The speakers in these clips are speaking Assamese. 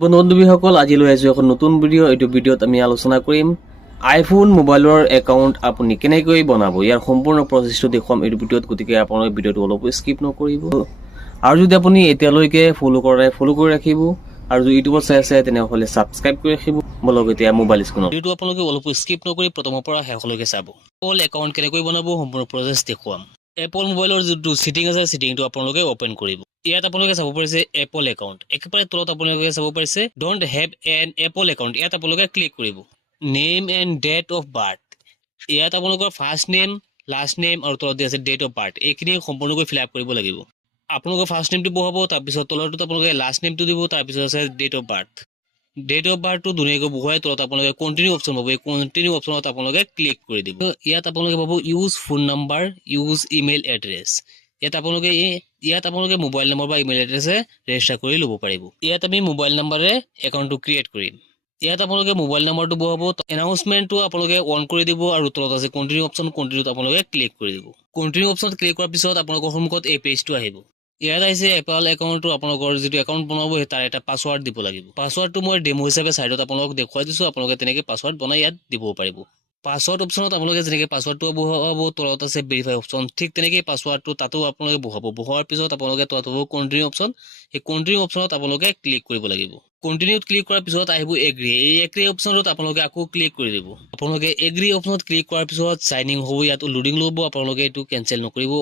বন্ধু-বান্ধৱীসকল আজি লৈ আহিছোঁ এখন নতুন ভিডিঅ'। এইটো ভিডিঅ'ত আমি আলোচনা কৰিম আইফোন মোবাইলৰ একাউণ্ট আপুনি কেনেকৈ বনাব। ইয়াৰ সম্পূৰ্ণ প্ৰচেছটো দেখুৱাম এইটো ভিডিঅ'ত, গতিকে আপোনালোকে ভিডিঅ'টো অলপ স্কিপ নকৰিব। আৰু যদি আপুনি এতিয়ালৈকে ফ'ল' কৰে ফ'ল' কৰি ৰাখিব, আৰু যদি ইউটিউবত চাই আছে তেনেহ'লে ছাবস্ক্ৰাইব কৰি ৰাখিব। বলক এতিয়া মোবাইল স্ক্ৰীনত ভিডিঅ'টো আপোনালোকে অলপ স্কিপ নকৰি প্ৰথমৰ পৰা শেষলৈকে চাব। এপল একাউণ্ট কেনেকৈ বনাব সম্পূৰ্ণ প্ৰচেছ দেখুৱাম। এপল মোবাইলৰ যিটো ছেটিং আছে ছেটিংটো আপোনালোকে অপেন কৰিব। ইয়াত আপোনালোকে চাব পাৰিছে এপল একাউণ্ট, একেবাৰে তলত আপোনালোকে চাব পাৰিছে don't have an Apple account. ইয়াত আপোনালোকে ক্লিক কৰিব। Name and date of birth, ইয়াত আপোনালোকৰ ফাৰ্ষ্ট নেম, লাষ্ট নেম আৰু তলত দিয়া আছে ডেট অফ বাৰ্থ, এইখিনি সম্পূৰ্ণকৈ ফিল আপ কৰিব লাগিব। আপোনালোকৰ ফাৰ্ষ্ট নেমটো বহাব, তাৰপিছত তলৰটোত আপোনালোকে লাষ্ট নেমটো দিব, তাৰপিছত আছে date of birth. Date of বাৰ্থটো ধুনীয়াকৈ বহুৱাই তলত আপোনালোকে কণ্টিনিউ অপশ্যন পাব। এই কণ্টিনিউ অপশ্যনত আপোনালোকে ক্লিক কৰি দিব। ইয়াত আপোনালোকে পাব use phone number, use email address. ইয়াত আপোনালোকে মোবাইল নম্বৰ বা ইমেইল এড্ৰেছে ৰেজিষ্টাৰ কৰি ল'ব পাৰিব। ইয়াত আমি মোবাইল নাম্বাৰে একাউণ্টটো ক্ৰিয়েট কৰিম। ইয়াত আপোনালোকে মোবাইল নাম্বাৰটো বহাব, এনাউন্সমেণ্টটো আপোনালোকে অন কৰি দিব, আৰু তলত আছে কণ্টিনিউ অপশ্যন, কণ্টিনিউত আপোনালোকে ক্লিক কৰি দিব। কণ্টিনিউ অপশ্যনত ক্লিক কৰাৰ পিছত আপোনালোকৰ সন্মুখত এই পেজটো আহিব। ইয়াত আহিছে এপল একাউণ্টটো আপোনালোকৰ যিটো একাউণ্ট বনাব তাৰ এটা পাছৱাৰ্ড দিব লাগিব। পাছৱাৰ্ডটো মই ডেমো হিচাপে চাইডত আপোনালোকক দেখুৱাই দিছোঁ, আপোনালোকে তেনেকৈ পাছৱাৰ্ড বনাই ইয়াত দিব পাৰিব। পাছৱাৰ্ড অপশ্যনত আপোনালোকে যেনেকৈ পাছৱাৰ্ডটো বহাব, তলত আছে ভেৰিফাই অপশ্যন, ঠিক তেনেকৈ পাছৱাৰ্ডটো তাতো আপোনালোকে বহাব। বহোৱাৰ পিছত আপোনালোকে তলত হ'ব কণ্টিনিউ অপশ্যন, সেই কণ্টিনিউ অপশ্যনত আপোনালোকে ক্লিক কৰিব লাগিব। কণ্টিনিউত ক্লিক কৰাৰ পিছত আহিব এগ্ৰী, এই এগ্ৰী অপশ্যনত আপোনালোকে আকৌ ক্লিক কৰি দিব। আপোনালোকে এগ্ৰী অপশ্যনত ক্লিক কৰাৰ পিছত চাইনিং হ'ব, ইয়াত লোডিং ল'ব, আপোনালোকে এইটো কেনচেল নকৰিব।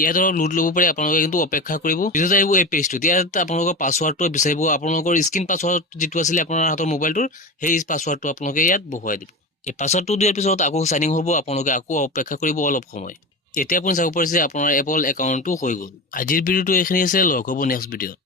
ইয়াত অলপ লোড ল'ব পাৰে, আপোনালোকে কিন্তু অপেক্ষা কৰিব। পিছত আহিব এই পেজটোত, ইয়াত আপোনালোকৰ পাছৱাৰ্ডটো বিচাৰিব। আপোনালোকৰ স্ক্ৰীন পাছৱাৰ্ড যিটো আছিলে আপোনাৰ হাতৰ মোবাইলটোৰ, সেই পাছৱাৰ্ডটো আপোনালোকে ইয়াত বহুৱাই দিব। এই পাছৱাৰ্ডটো দিয়াৰ পিছত আকৌ চাইনিং হ'ব, আপোনালোকে আকৌ অপেক্ষা কৰিব অলপ সময়। এতিয়া আপুনি চাব পাৰিছে আপোনাৰ এপল একাউণ্টটো হৈ গ'ল। আজিৰ ভিডিঅ'টো এইখিনি আছে, লগ হ'ব নেক্সট ভিডিঅ'ত।